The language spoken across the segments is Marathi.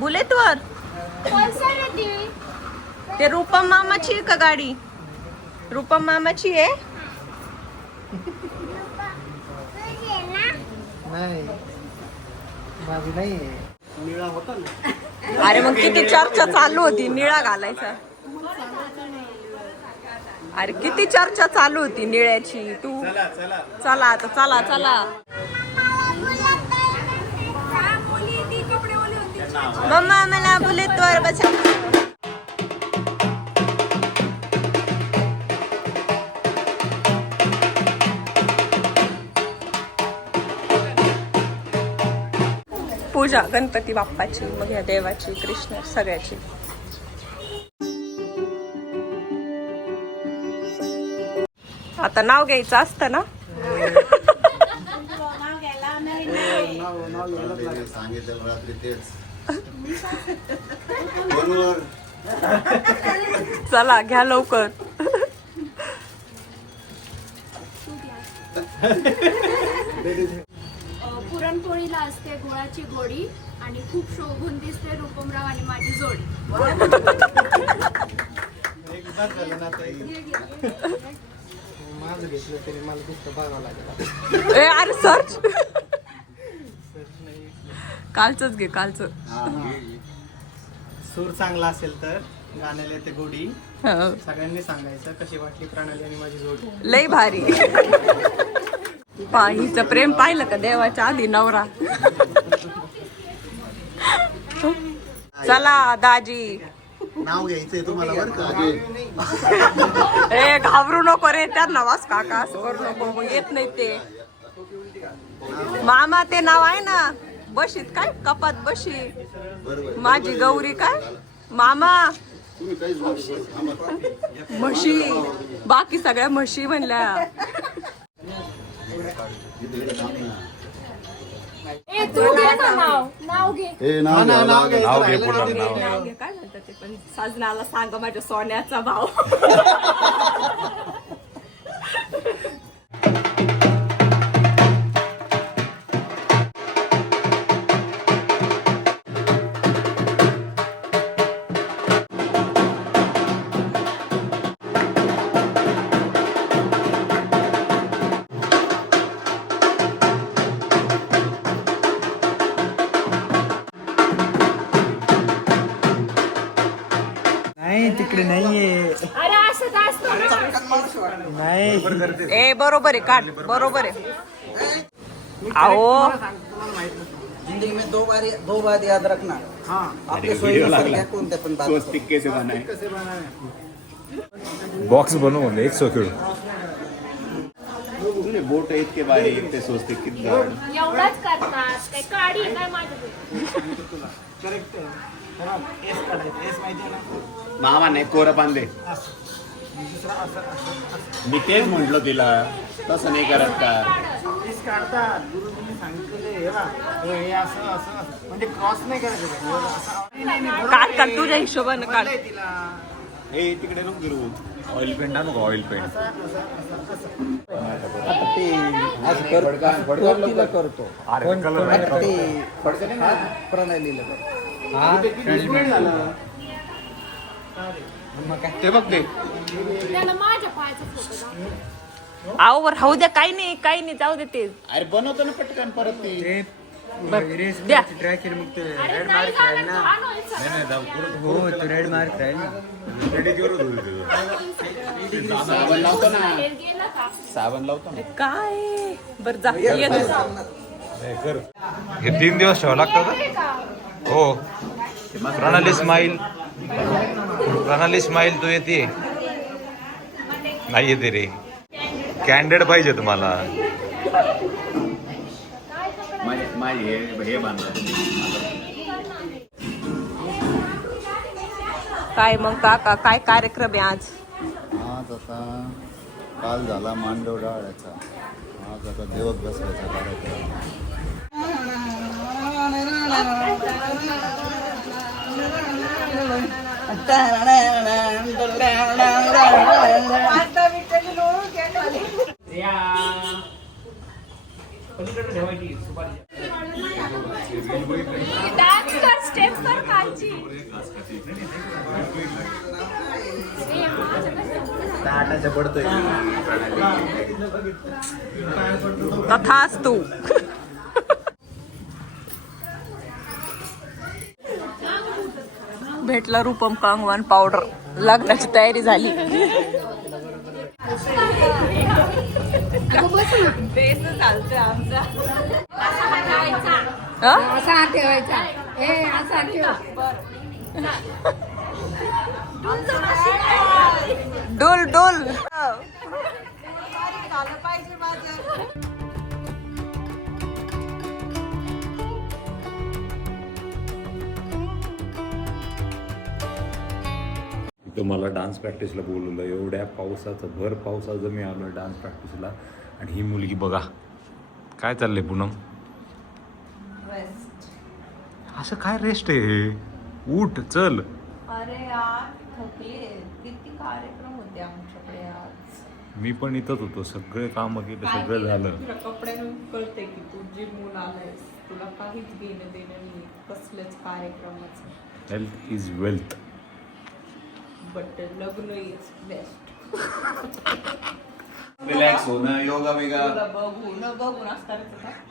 बुलेटवर ते रूपम मामाची आहे का गाडी? रूपम मामाची आहे. नाही माझी नाही. निळा होता ना. अरे मग किती चर्चा चालू होती निळा घालायचा. अरे किती चर्चा चालू होती निळ्याची. तू चला आता चला चला. मम्मा मला बुलेटवर बसा. पूजा गणपती बाप्पाची, मग या देवाची, कृष्ण सगळ्याची. आता नाव घ्यायचं असतं ना. सांगितलं रात्री तेच. चला घ्या लवकर. पुरणपोळीला असते गुळाची गोडी आणि खूप शोभून दिसते रूपमराव आणि माझी जोडी. माझं घेतलं तरी मला पुस्तक बघावं लागेल. अरे सर्च. कालचंच घे कालचं. सूर चांगला असेल तर गाण्याला येते गोडी. सगळ्यांनी सांगायचं कशी वाटली प्रणाली आणि माझी जोडी. लय भारी. हिचं प्रेम पाहिलं का देवाच्या आधी नवरा. चला दाजी नाव घ्यायचंय तुम्हाला बरं का. ए घाबरू नको रे त्यांना. वास काका असं करू नको मग येत नाही ते. मामा ते नाव आहे ना. बशीत काय कपात बशी माझी गौरी काय मामा. म्हशी बाकी सगळ्या म्हशी म्हणल्या. नाव घे. काय म्हणतात ते पण साजनाला सांग माझ्या सोन्याचा भाव. नाही तिकडे नाहीये. अरे असं असतं नाही. ए बरोबर आहे काट बरोबर आहे. आओ जिंदगी में दो बात याद रखना. आपके सोईनुसार घ्या कोणत्या पण बात. बॉक्स बनव म्हणजे एक सोकेड. बोट इतके बारीक इतके स्वस्तिक किती एवढाच करतात. काय काढी काय माझं. करेक्ट आहे. एस काढायचं. एस माहिती आहे ना. मामा नाही कोरं बांधे. मी तेच म्हंटल तिला तसं नाही करत का. एस काढतात. गुरुजींनी सांगितलेले हे बघ, हे असं असं असं. म्हणजे क्रॉस नाही करायचं. काढ काढ तुझ्या हिशोबाने काढ. तिला हे तिकडे नको गिरू. ऑइल पेंट आणू का ऑइल पेंट. असं करतो तिला करतो. प्रणालीला करतो. ते बघ ते त्याला माझ्या पायाचा फोटो दाखव. आओ वर राहू द्या. काही नाही जाऊ दे ते. अरे बनवतो ना पटकन परत ते. द्या. ट्राय केलं मग ते अरे रेड नाही मार्क राहील झालं, ना. छान होईल सगळं. हो तो रेड मार्क राहील ना. साबण लावतो ना. बाहेर गेलं का? साबण लावतो ना. काय बर जा ये तू. हे 3 दिवस ठेवावं लागतं हे का? का. हो प्रणाली स्माईल तू येते नाही येते रे. कॅन्डेड पाहिजे तुम्हाला. माझी हे बांधलं. काय मग काका काय कार्यक्रम आहे आज. आज आता काल झाला मांडव डाळ्याचा. आज आता देवक बसवायचा कार्यक्रम. डान्स कर, स्टेप कर खालची. तथास्तु. भेटला रूपम कांगवान पावडर. लग्नाची तयारी झाली. बेस चालतोय आमचा. असा ठेवायचा हे असा ठेव. डोल डोल. इथं मला डान्स प्रॅक्टिसला बोलवलं. एवढ्या पावसाचं भर पावसाचं मी आलो डान्स प्रॅक्टिसला. आणि ही मुलगी बघा काय चाललंय पूनम. असं काय रेस्ट आहे. उठ चल. अरे यार थकले. किती कार्यक्रम होते आमच्याकडे आज. मी पण इथंच होतो. सगळे कामं केलं सगळं झालं. तुला कपड्यानं कळतंय की तू जे मूल आलायस तुला काहीच घेणं देणं नाही कसलेच कार्यक्रमाचं. Health is wealth. बट लग्न इज बेस्ट. रिलॅक्स होणं योगा बिगा. बघून असतात.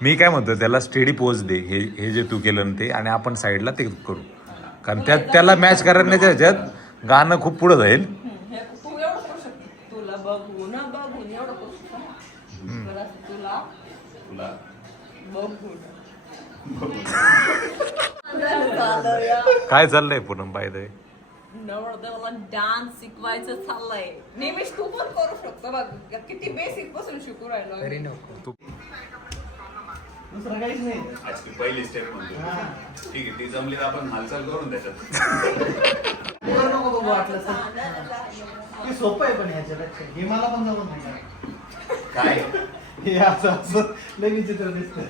मी काय म्हणतो त्याला स्टेडी पोज दे. हे जे तू केलं ना ते आणि आपण साईडला ते करू. कारण त्याला मॅच करण्याच्या ह्याच्यात गाणं खूप पुढं जाईल. तू एवढं करू शकतो. तुला बघून एवढं करू शकतो. तुला बघून काय चाललंय पूनम बाय नवरदेवाला डान्स शिकवायचं चाललंय. नेहमीच तू पण करू शकतो. बघ किती बेसिक पासून शिकू राहिलो. दुसरं काहीच नाही. आजची पहिली स्टेप म्हणतो. ठीक आहे ती जमली तर आपण हालचाल करून त्याच्यात. नको बघू वाटलं सर. हे सोपं आहे पण ह्याच्यापेक्षा हे मला पण जमत नाही. काय हे असं लय विचित्र दिसतंय.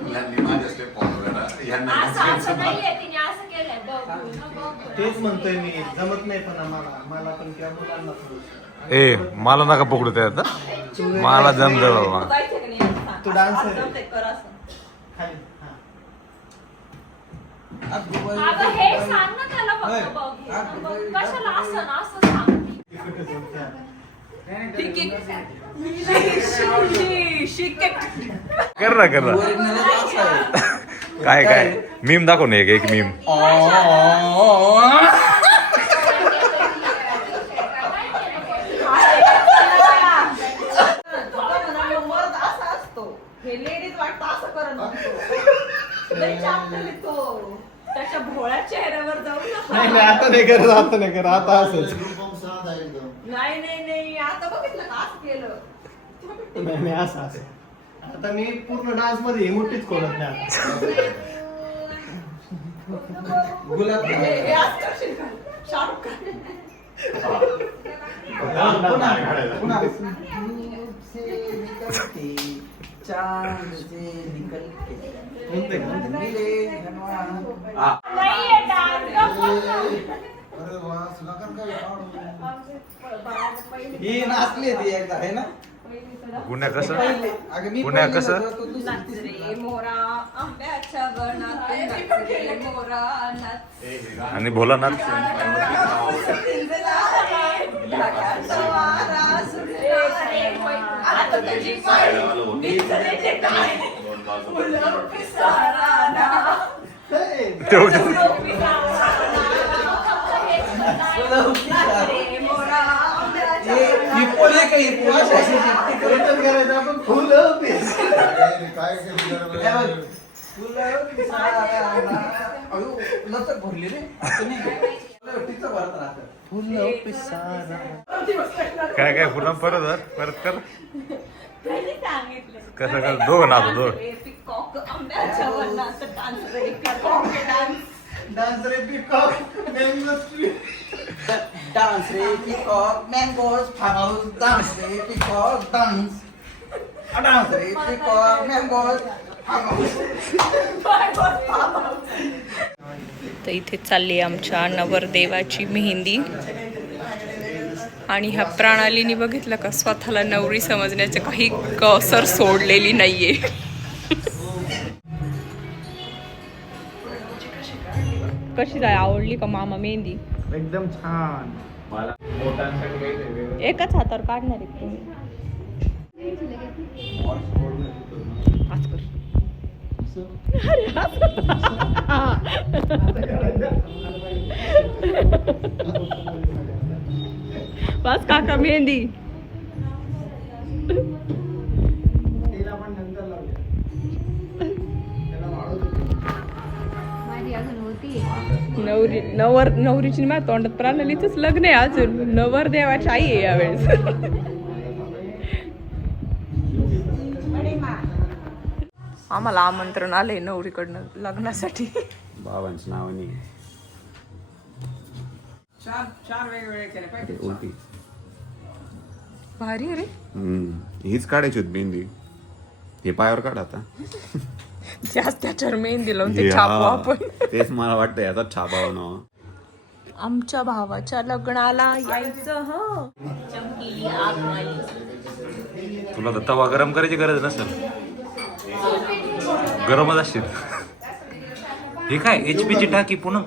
मुलांनी माझ्या स्टेप फॉलो करा. यांना तेच म्हणतोय मी जमत नाही पण मला पण किंवा मुलांना थोडं. ए मला नका पकडू त्यात. मला जमलं बाबा. तू डान्स कर असं. खाली अगं हे सांग ना त्याला फक्त बघू. कशाला असं ना असं सांग. ठीक कर ना काय काय मीम दाखव ना एक मीम. असा असतो. हे लेडीज वाटतं असं करत तो. त्याच्या भोळ्या चेहऱ्यावर जाऊन नाही आता नाही करत. आता नाही करत. आता असंच नाही आता बघितलं का असं केलं. नाही असं असं. आता मी पूर्ण डान्स मध्ये हे मोठीच करत नाही. गुलाब हे असं करशील का? शाहरुख चांद से निकलते मिले नाहीये डान्स. ही नाचली ती एकदा आहे ना. गुन्हा कसं अगं मी पुण्या पहिली कसं? होतो, तू नाच रे मोरा आंब्याच्या वनात नाच रे मोरा नाच. आणि भोलानाथ ढगाचा वारा सुटला रे. आता तुझी पायरी निसर्गाचे काय फुलं पिसाराना. तेवढं नाच रे मोरा आंब्याच्या ही पोळी काही रिटर्न करायचं आपण फुलं पीस. लचक भरली रे. असं नाही टीचं भरत राहतं. फुलं पिसारा. काय काय पुन्हा परत कर. त्यांनी सांगितलं कसं दोघं नाचो दोघं. पिकॉक आंब्याच्या वनात डान्स रे पिकॉक डान्स. डान्स रे पिकॉक मँगो ट्री. डान्स रे peacock mangoes farm house. Dance रे पिकॉक डान्स. डान्स रे पिकॉक मँगोज फार्म हाऊस. तर इथे चालली आमच्या नवरदेवाची मेहंदी. आणि ह्या प्रणालीने बघितलं का स्वतःला नवरी समजण्याचे काही कसर सोडलेली नाहीये. कशी जाय, आवडली का मामा मेहंदी? एकदम छान. मला मोठ्यांसाठी काही एकाच हातावर काढणार आहे तुम्ही? आज कर. बस काका मेहंदी. माझी अजून होती. नवरीची माझ्या तोंडात प्रणालीचंच लग्न आहे अजून. नवर देवाची आई आहे यावेळेस. आम्हाला आमंत्रण आलंय नवरीकडनं लग्नासाठी. बाबांच्या नावाने उलटी. भारी आहे रे. हीच काढायची होती मेहंदी. हे पायावर काढ आता. जास्त त्याच्यावर मेहंदी लावून ते छापू आपण. तेच मला वाटतं याचा छापा बनवा. आमच्या भावाच्या लग्नाला यायचं. तुला तर तवा गरम करायची गरज नसेल, गरमच असशील. हे काय HP ची टाकी पुन्हा?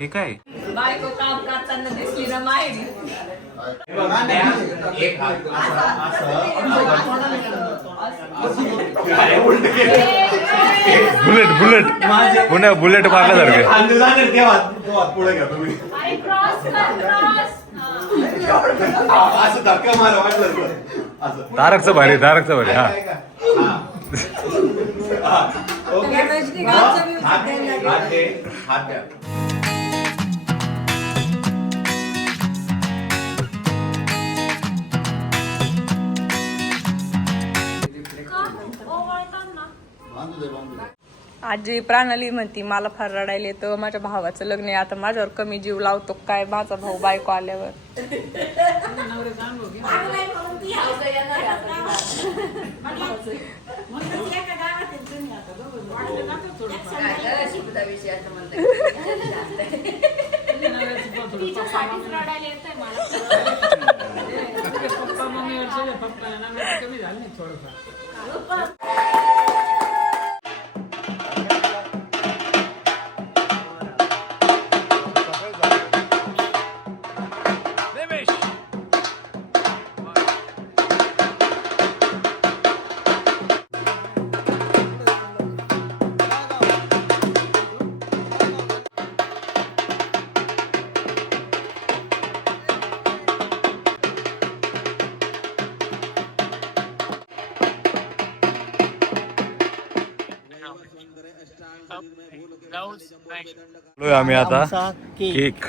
हे काय? बायको काम करताना दिसली ना माहेरी. बुलेट बुलेट मारल्यासारखे. पुढे घ्या तुम्ही. असं धक्का मारा वाटलं असं. तारकचं भारी, तारकचं भारी. हा हात द्या. आजी प्रणाली म्हणती मला फार रडायला येतं, माझ्या भावाचं लग्न आहे, आता माझ्यावर कमी जीव लावतो काय माझा भाऊ बायको आल्यावर. तिच्यासाठीच रडायला येतंय मला. आम्ही आता केक